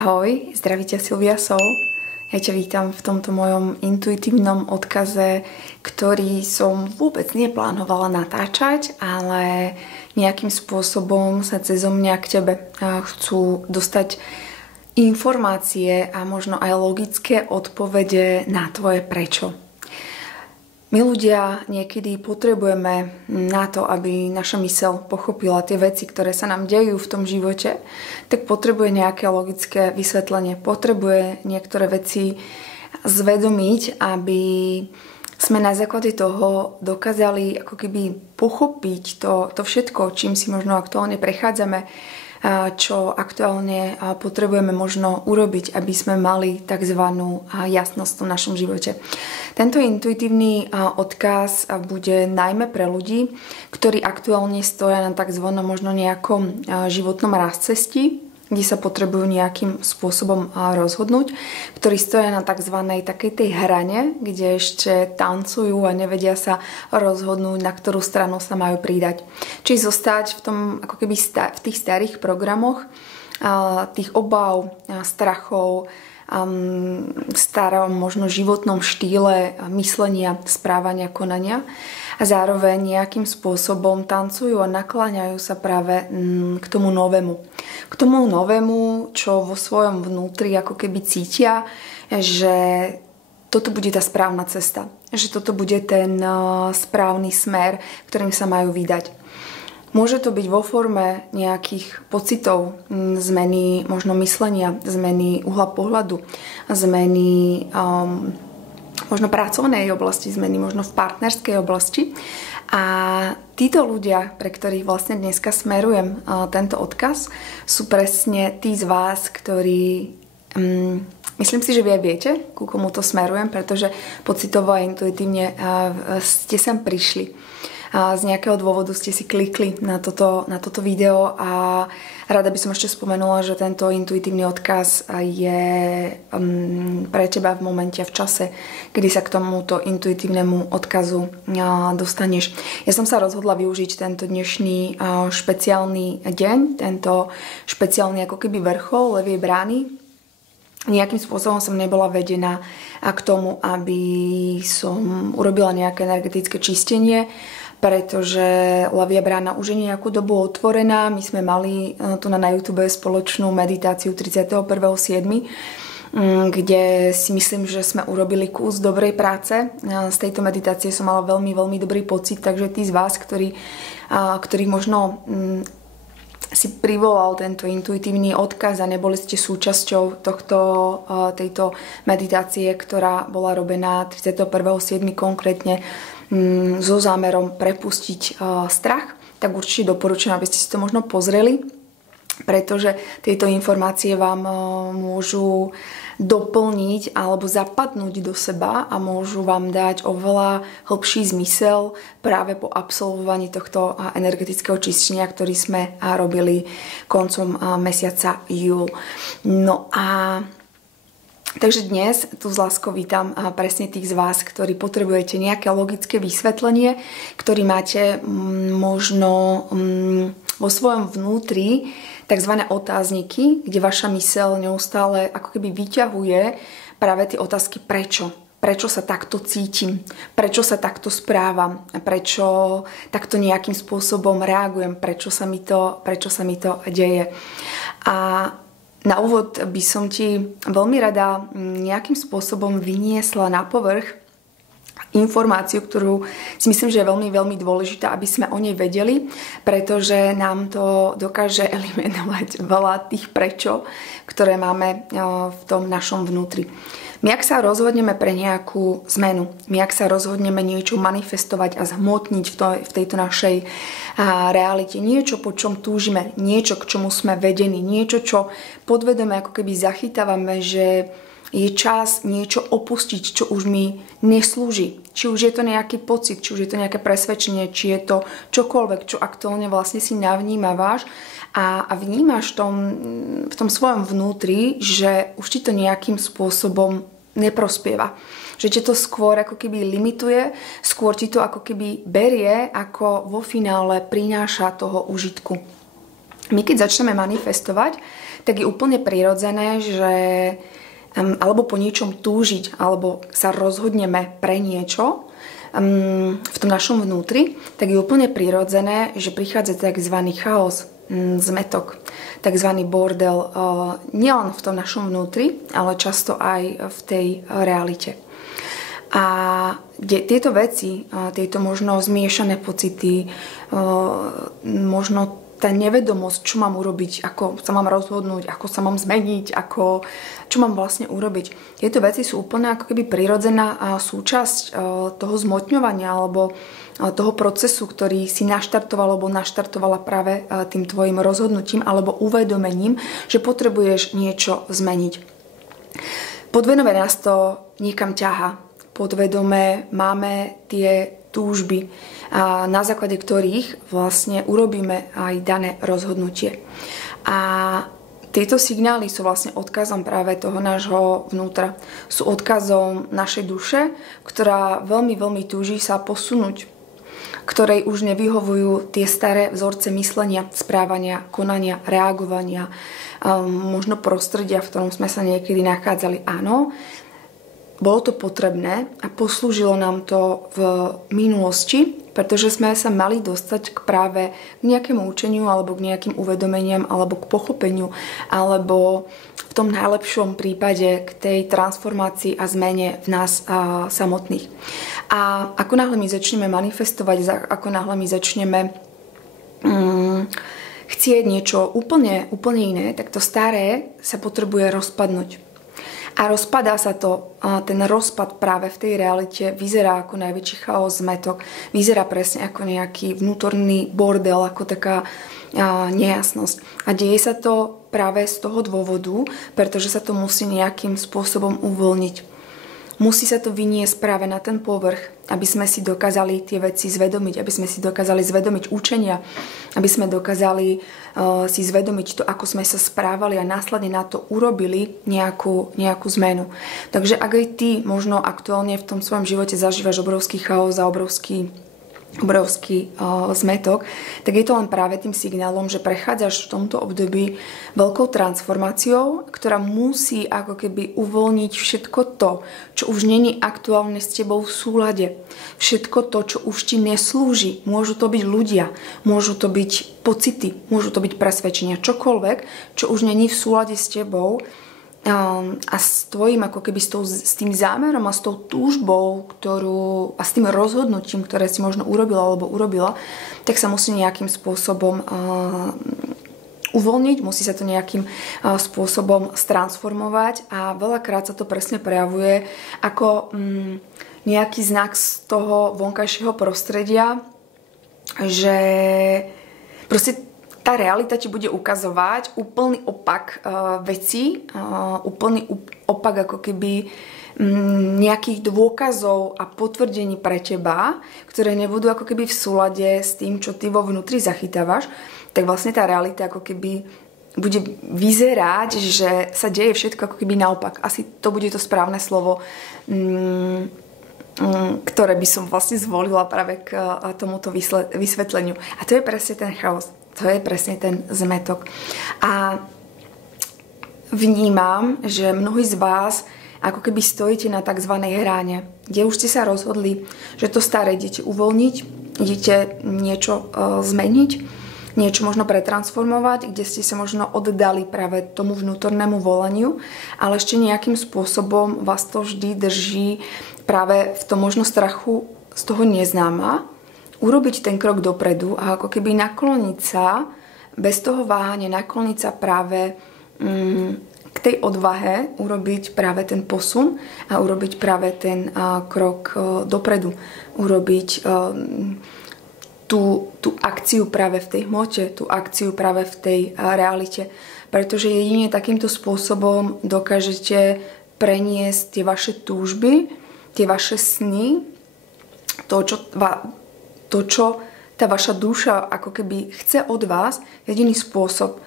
Ahoj, zdraví ťa Silvia Soul. Ja ťa vítam v tomto mojom intuitívnom odkaze, ktorý som vôbec neplánovala natáčať, ale nejakým spôsobom sa cezo mňa k tebe chcú dostať informácie a možno aj logické odpovede na tvoje prečo. My ľudia niekedy potrebujeme na to, aby naša myseľ pochopila tie veci, ktoré sa nám dejú v tom živote, tak potrebuje nejaké logické vysvetlenie, potrebuje niektoré veci zvedomiť, aby sme na základe toho dokázali ako keby pochopiť to všetko, čím si možno aktuálne prechádzame, čo aktuálne potrebujeme možno urobiť, aby sme mali tzv. Jasnosť v našom živote. Tento intuitívny odkaz bude najmä pre ľudí, ktorí aktuálne stoja na tzv. Možno nejakom životnom rozcestí, kde sa potrebujú nejakým spôsobom rozhodnúť, ktorí stoja na tzv. Takej tej hrane, kde ešte tancujú a nevedia sa rozhodnúť, na ktorú stranu sa majú pridať. Či zostať v tom, ako keby v tých starých programoch, tých obav, strachov, starom možno životnom štýle myslenia, správania, konania a zároveň nejakým spôsobom tancujú a nakláňajú sa práve k tomu novému. K tomu novému, čo vo svojom vnútri ako keby cítia, že toto bude tá správna cesta, že toto bude ten správny smer, ktorým sa majú vydať. Môže to byť vo forme nejakých pocitov, zmeny možno myslenia, zmeny uhla pohľadu, zmeny možno pracovnej oblasti, zmeny možno v partnerskej oblasti. A títo ľudia, pre ktorých vlastne dneska smerujem tento odkaz, sú presne tí z vás, ktorí myslím si, že vy aj viete, ku komu to smerujem, pretože pocitovo a intuitívne ste sem prišli. Z nejakého dôvodu ste si klikli na toto video a rada by som ešte spomenula, že tento intuitívny odkaz je pre teba v momente, v čase, kedy sa k tomuto intuitívnemu odkazu dostaneš. Ja som sa rozhodla využiť tento dnešný špeciálny deň, tento špeciálny ako keby vrchol Levej brány. Nejakým spôsobom som nebola vedená k tomu, aby som urobila nejaké energetické čistenie, pretože Levia brána už je nejakú dobu otvorená. My sme mali tu na YouTube spoločnú meditáciu 31.7., kde si myslím, že sme urobili kus dobrej práce. Z tejto meditácie som mala veľmi, veľmi dobrý pocit, takže tí z vás, ktorí možno si privolal tento intuitívny odkaz a neboli ste súčasťou tejto meditácie, ktorá bola robená 31.7. konkrétne so zámerom prepustiť strach, tak určite doporučujem, aby ste si to možno pozreli, pretože tieto informácie vám môžu doplniť alebo zapadnúť do seba a môžu vám dať oveľa hlbší zmysel práve po absolvovaní tohto energetického čistenia, ktorý sme robili koncom mesiaca júl. No a takže dnes tu s láskou vítam presne tých z vás, ktorí potrebujete nejaké logické vysvetlenie, ktorí máte možno vo svojom vnútri tzv. Otázniky, kde vaša myseľ neustále ako keby vyťahuje práve tie otázky prečo. Prečo sa takto cítim? Prečo sa takto správam? Prečo takto nejakým spôsobom reagujem? Prečo sa mi to deje? A na úvod by som ti veľmi rada nejakým spôsobom vyniesla na povrch informáciu, ktorú si myslím, že je veľmi, veľmi dôležitá, aby sme o nej vedeli, pretože nám to dokáže eliminovať veľa tých prečo, ktoré máme v tom našom vnútri. My, ak sa rozhodneme pre nejakú zmenu, my, ak sa rozhodneme niečo manifestovať a zhmotniť v tejto našej realite, niečo, po čom túžime, niečo, k čomu sme vedení, niečo, čo podvedome ako keby zachytávame, že je čas niečo opustiť, čo už mi neslúži. Či už je to nejaký pocit, či už je to nejaké presvedčenie, či je to čokoľvek, čo aktuálne vlastne si navnímavaš a vnímaš v tom svojom vnútri, že už ti to nejakým spôsobom neprospieva. Že ti to skôr ako keby limituje, skôr ti to ako keby berie, ako vo finále prináša toho užitku. My keď začneme manifestovať, tak je úplne prirodzené, že alebo po niečom túžiť, alebo sa rozhodneme pre niečo v tom našom vnútri, tak je úplne prirodzené, že prichádza tzv. Chaos, zmetok, tzv. Bordel, nielen v tom našom vnútri, ale často aj v tej realite. A tieto veci, tieto možno zmiešané pocity, možno tá nevedomosť, čo mám urobiť, ako sa mám rozhodnúť, ako sa mám zmeniť, čo mám vlastne urobiť. Tieto veci sú úplne ako keby prirodzená súčasť toho zmotňovania alebo toho procesu, ktorý si naštartoval alebo naštartovala práve tým tvojim rozhodnutím alebo uvedomením, že potrebuješ niečo zmeniť. Podvedome nás to niekam ťaha. Podvedome máme tie túžby, na základe ktorých vlastne urobíme aj dané rozhodnutie. A tieto signály sú vlastne odkazom práve toho nášho vnútra. Sú odkazom našej duše, ktorá veľmi, veľmi túži sa posunúť, ktorej už nevyhovujú tie staré vzorce myslenia, správania, konania, reagovania, možno prostredia, v ktorom sme sa niekedy nachádzali. Áno, bolo to potrebné a poslúžilo nám to v minulosti, pretože sme sa mali dostať k práve k nejakému učeniu alebo k nejakým uvedomeniam alebo k pochopeniu alebo v tom najlepšom prípade k tej transformácii a zmene v nás samotných. A ako náhle my začneme manifestovať, ako náhle my začneme chcieť niečo úplne iné, tak to staré sa potrebuje rozpadnúť. A rozpadá sa to, ten rozpad práve v tej realite vyzerá ako najväčší chaos, zmetok, vyzerá presne ako nejaký vnútorný bordel, ako taká nejasnosť. A deje sa to práve z toho dôvodu, pretože sa to musí nejakým spôsobom uvoľniť. Musí sa to vyniesť práve na ten povrch, aby sme si dokázali tie veci zvedomiť, aby sme si dokázali zvedomiť učenia, aby sme dokázali si zvedomiť to, ako sme sa správali a následne na to urobili nejakú zmenu. Takže ak aj ty možno aktuálne v tom svojom živote zažívaš obrovský chaos a obrovský zmetok, tak je to len práve tým signálom, že prechádzaš v tomto období veľkou transformáciou, ktorá musí ako keby uvoľniť všetko to, čo už není aktuálne s tebou v súlade. Všetko to, čo už ti neslúži. Môžu to byť ľudia, môžu to byť pocity, môžu to byť presvedčenia, čokoľvek, čo už není v súlade s tebou, a s tvojím ako keby s tým zámerom a s tou túžbou, a s tým rozhodnutím, ktoré si možno urobila, tak sa musí nejakým spôsobom uvoľniť, musí sa to nejakým spôsobom stransformovať a veľakrát sa to presne prejavuje ako nejaký znak z toho vonkajšieho prostredia, že proste tá realita ti bude ukazovať úplný opak vecí, úplný opak ako keby nejakých dôkazov a potvrdení pre teba, ktoré nebudú ako keby v súlade s tým, čo ty vo vnútri zachytávaš, tak vlastne tá realita ako keby bude vyzerať, že sa deje všetko ako keby naopak. Asi to bude to správne slovo, ktoré by som vlastne zvolila práve k tomuto vysvetleniu. A to je presne ten chaos. To je presne ten zmetok. A vnímam, že mnohí z vás ako keby stojíte na tzv. Hráne, kde už ste sa rozhodli, že to staré idete uvoľniť, idete niečo zmeniť, niečo možno pretransformovať, kde ste sa možno oddali práve tomu vnútornému volaniu, ale ešte nejakým spôsobom vás to vždy drží práve v tom možno strachu z toho neznáma, urobiť ten krok dopredu a ako keby nakloniť sa, bez toho váhania nakloniť sa práve k tej odvahe, urobiť práve ten posun a urobiť práve ten krok dopredu. Urobiť tú akciu práve v tej hmote, tú akciu práve v tej realite. Pretože jedine takýmto spôsobom dokážete preniesť tie vaše túžby, tie vaše sny, to, čo tá vaša duša ako keby chce od vás, jediný spôsob,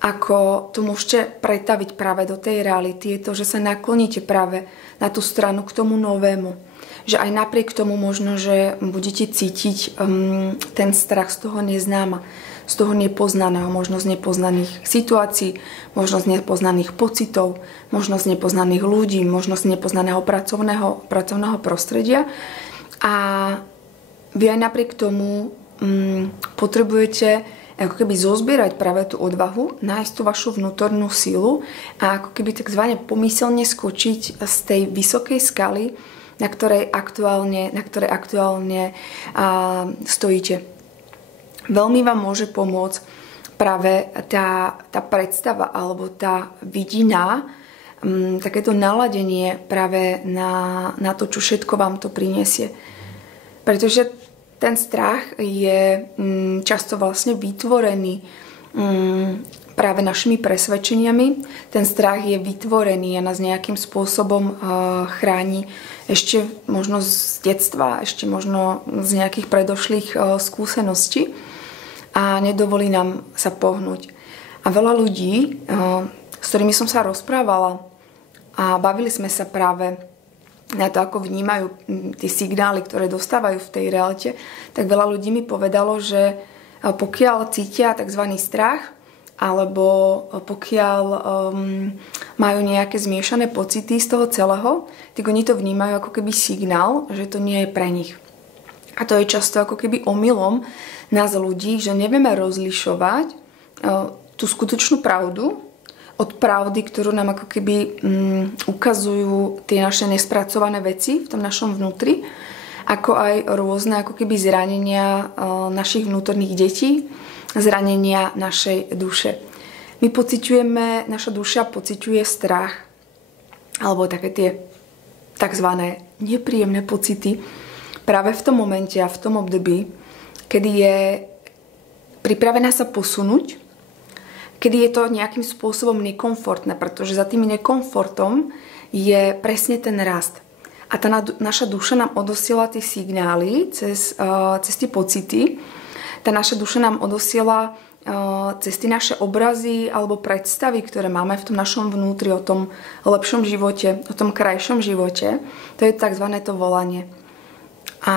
ako to môžete pretaviť práve do tej reality, je to, že sa nakloníte práve na tú stranu k tomu novému. Že aj napriek tomu možno, že budete cítiť ten strach z toho neznáma, z z toho nepoznaného, možno z nepoznaných situácií, možno z nepoznaných pocitov, možno z nepoznaných ľudí, možno z nepoznaného pracovného prostredia. A vy aj napriek tomu potrebujete ako keby zozbierať práve tú odvahu, nájsť tú vašu vnútornú sílu a ako keby takzvané pomyselne skočiť z tej vysokej skaly, na ktorej aktuálne stojíte. Veľmi vám môže pomôcť práve tá predstava alebo tá vidina, takéto naladenie práve na to, čo všetko vám to prinesie. Pretože ten strach je často vlastne vytvorený práve našimi presvedčeniami. Ten strach je vytvorený a nás nejakým spôsobom chráni ešte možno z detstva, ešte možno z nejakých predošlých skúseností a nedovolí nám sa pohnúť. A veľa ľudí, s ktorými som sa rozprávala a bavili sme sa práve na to, ako vnímajú tie signály, ktoré dostávajú v tej realite, tak veľa ľudí mi povedalo, že pokiaľ cítia tzv. Strach, alebo pokiaľ majú nejaké zmiešané pocity z toho celého, tak oni to vnímajú ako keby signál, že to nie je pre nich. A to je často ako keby omylom nás ľudí, že nevieme rozlišovať tú skutočnú pravdu od pravdy, ktorú nám ako keby ukazujú tie naše nespracované veci v tom našom vnútri, ako aj rôzne ako keby zranenia našich vnútorných detí, zranenia našej duše. Naša duša pociťuje strach alebo také tie takzvané nepríjemné pocity práve v tom momente a v tom období, kedy je pripravená sa posunúť, kedy je to nejakým spôsobom nekomfortné, pretože za tým nekomfortom je presne ten rast. A tá naša duša nám odosiela tie signály cez tie pocity. Tá naša duša nám odosiela cez tie naše obrazy alebo predstavy, ktoré máme v tom našom vnútri o tom lepšom živote, o tom krajšom živote. To je tzv. To volanie. A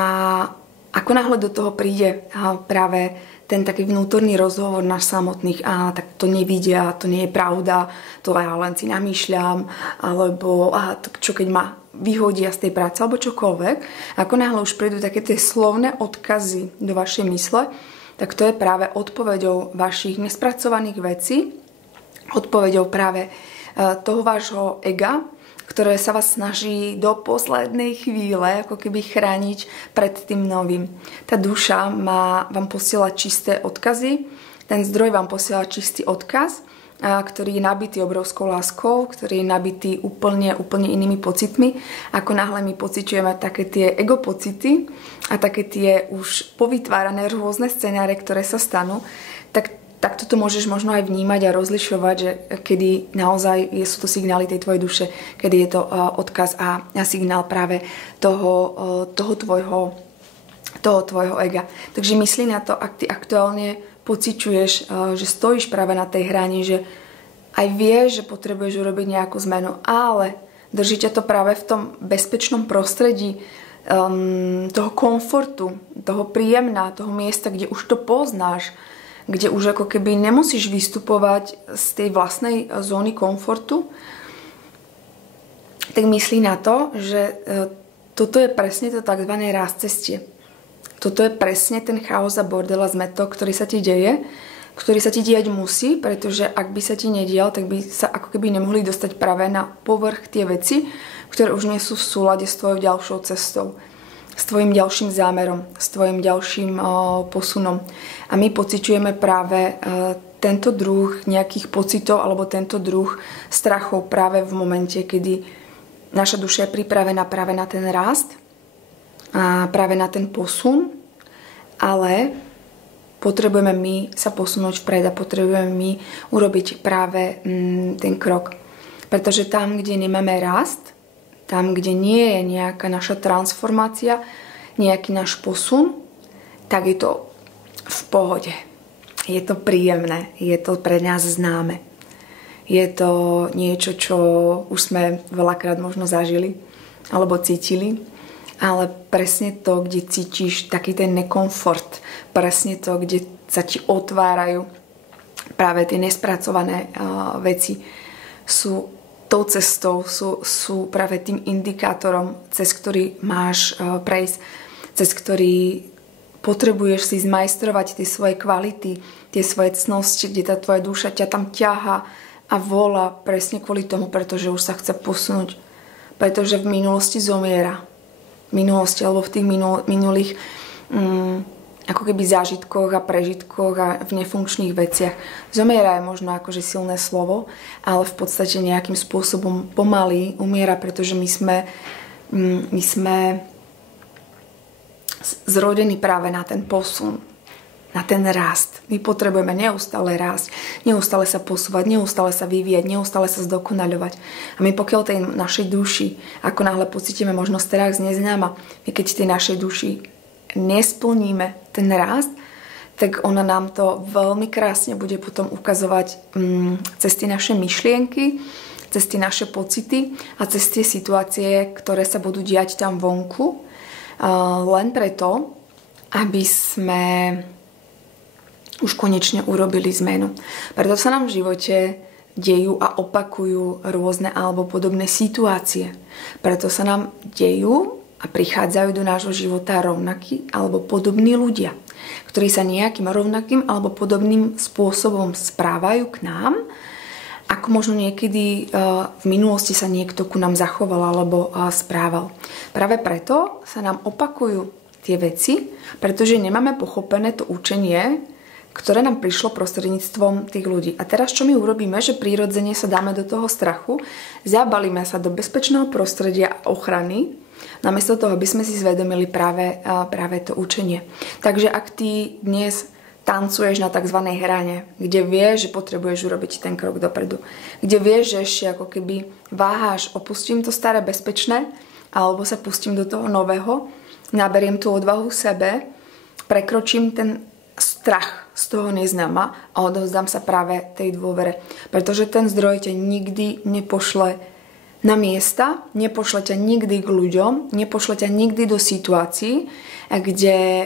ako náhle do toho príde práve ten taký vnútorný rozhovor náš samotných, tak to nevidia, to nie je pravda, to ja len si namýšľam, alebo čo keď ma vyhodia z tej práce, alebo čokoľvek. Ako náhle už prídu také tie slovné odkazy do vašej mysle, tak to je práve odpoveďou vašich nespracovaných vecí, odpoveďou práve toho vášho ega, ktoré sa vás snaží do poslednej chvíle ako keby chrániť pred tým novým. Tá duša vám posiela čisté odkazy, ten zdroj vám posiela čistý odkaz, ktorý je nabitý obrovskou láskou, ktorý je nabitý úplne inými pocitmi. Ako náhle my pociťujeme také tie ego pocity a také tie už povytvárané rôzne scenáre, ktoré sa stanú, tak toto môžeš možno aj vnímať a rozlišovať, že kedy naozaj sú to signály tej tvojej duše, kedy je to odkaz a signál práve toho tvojho ega. Takže myslí na to, ak ty aktuálne pociťuješ, že stojíš práve na tej hrani, že aj vieš, že potrebuješ urobiť nejakú zmenu, ale drží ťa to práve v tom bezpečnom prostredí, toho komfortu, toho príjemná, toho miesta, kde už to poznáš, kde už ako keby nemusíš vystupovať z tej vlastnej zóny komfortu, tak myslí na to, že toto je presne to tzv. Rast cestie. Toto je presne ten chaos a bordel a zmetok, ktorý sa ti deje, ktorý sa ti diať musí, pretože ak by sa ti nedial, tak by sa ako keby nemohli dostať práve na povrch tie veci, ktoré už nie sú v súlade s tvojou ďalšou cestou, s tvojim ďalším zámerom, s tvojim ďalším posunom. A my pociťujeme práve tento druh nejakých pocitov alebo tento druh strachov práve v momente, kedy naša duša je pripravená práve na ten rast a práve na ten posun, ale potrebujeme my sa posunúť vpred a potrebujeme my urobiť práve ten krok. Pretože tam, kde nemáme rast, tam, kde nie je nejaká naša transformácia, nejaký náš posun, tak je to v pohode. Je to príjemné, je to pre nás známe. Je to niečo, čo už sme veľakrát možno zažili alebo cítili, ale presne to, kde cítiš taký ten nekomfort, presne to, kde sa ti otvárajú. Práve tie nespracované veci sú tou cestou, sú práve tým indikátorom, cez ktorý máš prejsť, cez ktorý potrebuješ si zmajstrovať tie svoje kvality, tie svoje cnosti, kde tá tvoja duša ťa tam ťaha a volá presne kvôli tomu, pretože už sa chce posunúť. Pretože v minulosti zomiera. V minulosti alebo v tých minulých ako keby zážitkoch a prežitkoch a v nefunkčných veciach. Zomiera je možno akože silné slovo, ale v podstate nejakým spôsobom pomaly umiera, pretože my sme zrodení práve na ten posun, na ten rast. My potrebujeme neustále rásť, neustále sa posúvať, neustále sa vyvíjať, neustále sa zdokonaľovať. A my pokiaľ tej našej duši, ako náhle pocítime možno strach z neznáma, my keď tej našej duši nesplníme ten rast, tak ona nám to veľmi krásne bude potom ukazovať cez tie naše myšlienky, cez tie naše pocity a cez tie situácie, ktoré sa budú diať tam vonku, len preto, aby sme už konečne urobili zmenu. Preto sa nám v živote dejú a opakujú rôzne alebo podobné situácie. Preto sa nám dejú a prichádzajú do nášho života rovnakí alebo podobní ľudia, ktorí sa nejakým rovnakým alebo podobným spôsobom správajú k nám, ako možno niekedy v minulosti sa niekto ku nám zachoval alebo správal. Práve preto sa nám opakujú tie veci, pretože nemáme pochopené to učenie, ktoré nám prišlo prostredníctvom tých ľudí. A teraz čo my urobíme, že prirodzene sa dáme do toho strachu, zabalíme sa do bezpečného prostredia a ochrany, namiesto toho, aby sme si zvedomili práve to učenie. Takže ak ty dnes tancuješ na tzv. Hrane, kde vieš, že potrebuješ urobiť ten krok dopredu, kde vieš, že ešte ako keby váháš, opustím to staré bezpečné, alebo sa pustím do toho nového, naberiem tú odvahu sebe, prekročím ten strach z toho neznáma a odovzdám sa práve tej dôvere. Pretože ten zdroj ťa nikdy nepošle na miesta, nepošle ťa nikdy k ľuďom, nepošle ťa nikdy do situácií,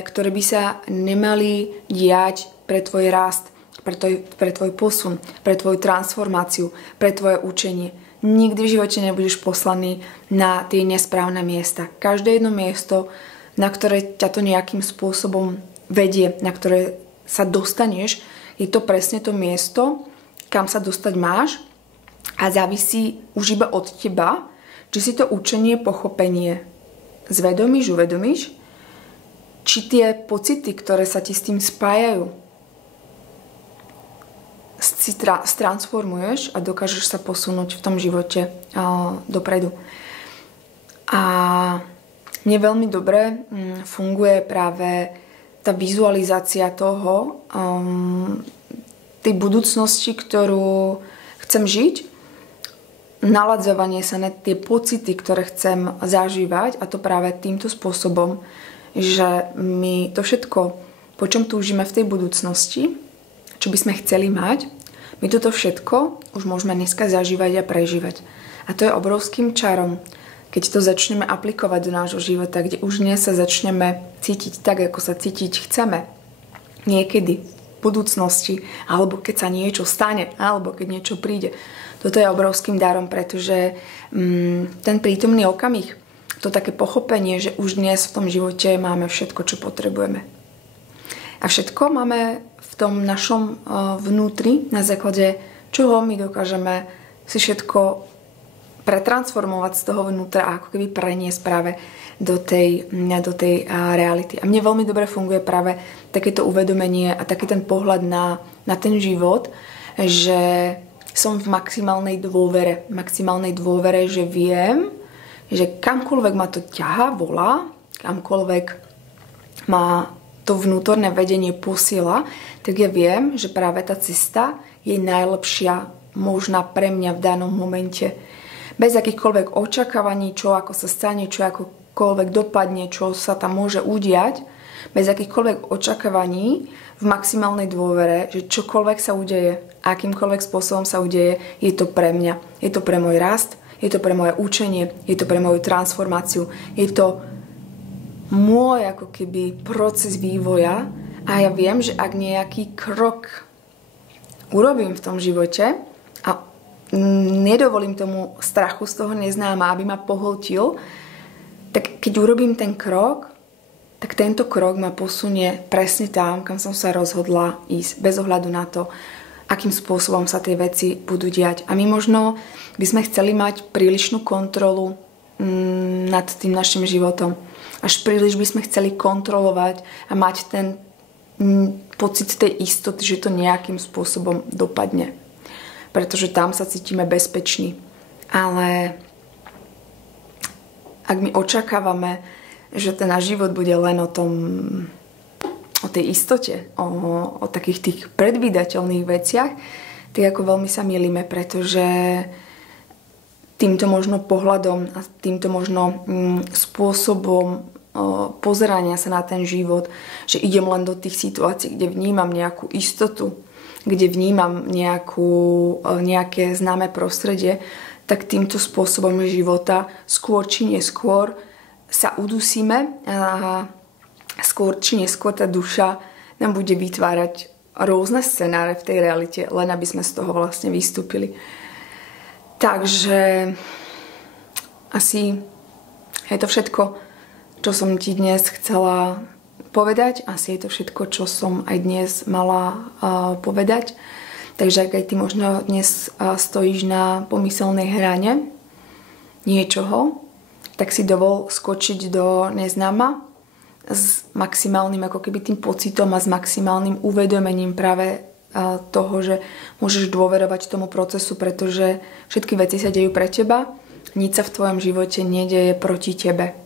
ktoré by sa nemali diať pre tvoj rast, pre tvoj posun, pre tvoju transformáciu, pre tvoje učenie. Nikdy v živote nebudeš poslaný na tie nesprávne miesta. Každé jedno miesto, na ktoré ťa to nejakým spôsobom vedie, na ktoré sa dostaneš, je to presne to miesto, kam sa dostať máš a závisí už iba od teba, či si to učenie, pochopenie zvedomíš, uvedomíš, či tie pocity, ktoré sa ti s tým spájajú, si transformuješ a dokážeš sa posunúť v tom živote dopredu. A mne veľmi dobre funguje práve tá vizualizácia toho, tej budúcnosti, ktorú chcem žiť, naladzovanie sa na tie pocity, ktoré chcem zažívať, a to práve týmto spôsobom, že my to všetko, po čom túžime v tej budúcnosti, čo by sme chceli mať, my toto všetko už môžeme dneska zažívať a prežívať. A to je obrovským čarom, keď to začneme aplikovať do nášho života, kde už dnes sa začneme cítiť tak, ako sa cítiť chceme. Niekedy v budúcnosti, alebo keď sa niečo stane, alebo keď niečo príde. Toto je obrovským darom, pretože ten prítomný okamih, to také pochopenie, že už dnes v tom živote máme všetko, čo potrebujeme. A všetko máme v tom našom vnútri, na základe čoho my dokážeme si všetko pretransformovať z toho vnútra a ako keby preniesť práve do tej reality. A mne veľmi dobre funguje práve takéto uvedomenie a taký ten pohľad na ten život, že som v maximálnej dôvere, že viem, že kamkoľvek ma to ťahá, volá, kamkoľvek ma to vnútorné vedenie posiela, tak ja viem, že práve tá cesta je najlepšia možná pre mňa v danom momente. Bez akýchkoľvek očakávaní, čo ako sa stane, čo akokoľvek dopadne, čo sa tam môže udiať, bez akýchkoľvek očakávaní, v maximálnej dôvere, že čokoľvek sa udeje, akýmkoľvek spôsobom sa udeje, je to pre mňa. Je to pre môj rast, je to pre moje učenie, je to pre moju transformáciu, je to môj ako keby proces vývoja A ja viem, že ak nejaký krok urobím v tom živote a nedovolím tomu strachu z toho neznáma, aby ma pohltil, tak keď urobím ten krok, tak tento krok ma posunie presne tam, kam som sa rozhodla ísť, bez ohľadu na to, akým spôsobom sa tie veci budú diať. A my možno by sme chceli mať prílišnú kontrolu nad tým našim životom. Až príliš by sme chceli kontrolovať a mať ten pocit tej istoty, že to nejakým spôsobom dopadne. Pretože tam sa cítime bezpeční. Ale ak my očakávame, že ten náš život bude len o tej istote, o takých tých predvídateľných veciach, tak ako veľmi sa mýlime, pretože týmto možno pohľadom a týmto možno spôsobom pozerania sa na ten život, že idem len do tých situácií, kde vnímam nejakú istotu, kde vnímam nejaké známe prostredie, tak týmto spôsobom života skôr či neskôr sa udusíme a skôr či neskôr tá duša nám bude vytvárať rôzne scenáre v tej realite, len aby sme z toho vlastne vystúpili. Takže asi je to všetko, čo som ti dnes chcela povedať. Asi je to všetko, čo som aj dnes mala povedať. Takže ak aj ty možno dnes stojíš na pomyselnej hrane niečoho, tak si dovol skočiť do neznáma s maximálnym ako keby tým pocitom a s maximálnym uvedomením práve toho, že môžeš dôverovať tomu procesu, pretože všetky veci sa dejú pre teba, nič sa v tvojom živote nedeje proti tebe.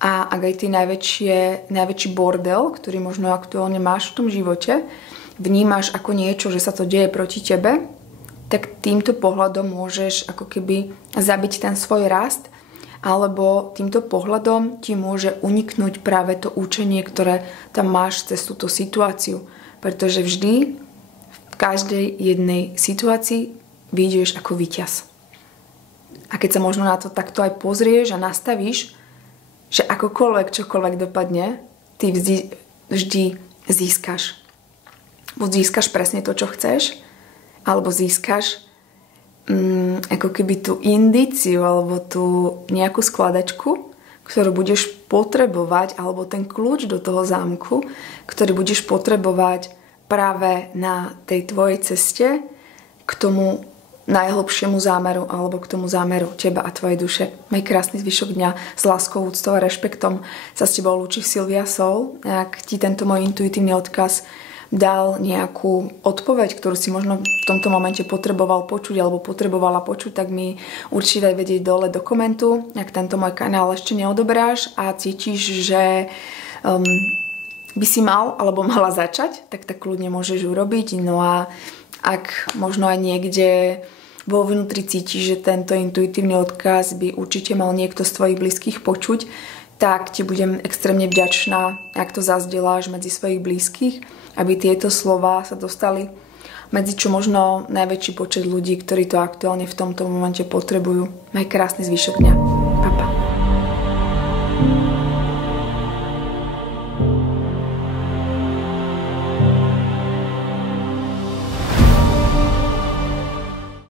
A ak aj ty najväčší bordel, ktorý možno aktuálne máš v tom živote, vnímaš ako niečo, že sa to deje proti tebe, tak týmto pohľadom môžeš ako keby zabiť ten svoj rast, alebo týmto pohľadom ti môže uniknúť práve to učenie, ktoré tam máš cez túto situáciu. Pretože vždy v každej jednej situácii vyjdeš ako víťaz. A keď sa možno na to takto aj pozrieš a nastavíš, že čokoľvek dopadne, ty vždy získaš. Buď získaš presne to, čo chceš, alebo získaš ako keby tú indíciu alebo tú nejakú skladačku, ktorú budeš potrebovať, alebo ten kľúč do toho zámku, ktorý budeš potrebovať práve na tej tvojej ceste k tomu najhlbšiemu zámeru alebo k tomu zámeru teba a tvojej duše. Maj krásny zvyšok dňa, s láskou, úctou a rešpektom sa s tebou lúči Silvia Soul. Ak ti tento môj intuitívny odkaz dal nejakú odpoveď, ktorú si možno v tomto momente potreboval počuť alebo potrebovala počuť, tak mi určite daj vedieť dole do komentu. Ak tento môj kanál ešte neodoberáš a cítiš, že by si mal alebo mala začať, tak kľudne môžeš urobiť. No a ak možno aj niekde vo vnútri cítiš, že tento intuitívny odkaz by určite mal niekto z tvojich blízkych počuť, tak ti budem extrémne vďačná, ak to zazdieláš medzi svojich blízkych, aby tieto slová sa dostali medzi čo možno najväčší počet ľudí, ktorí to aktuálne v tomto momente potrebujú. Maj krásny zvyšok dňa.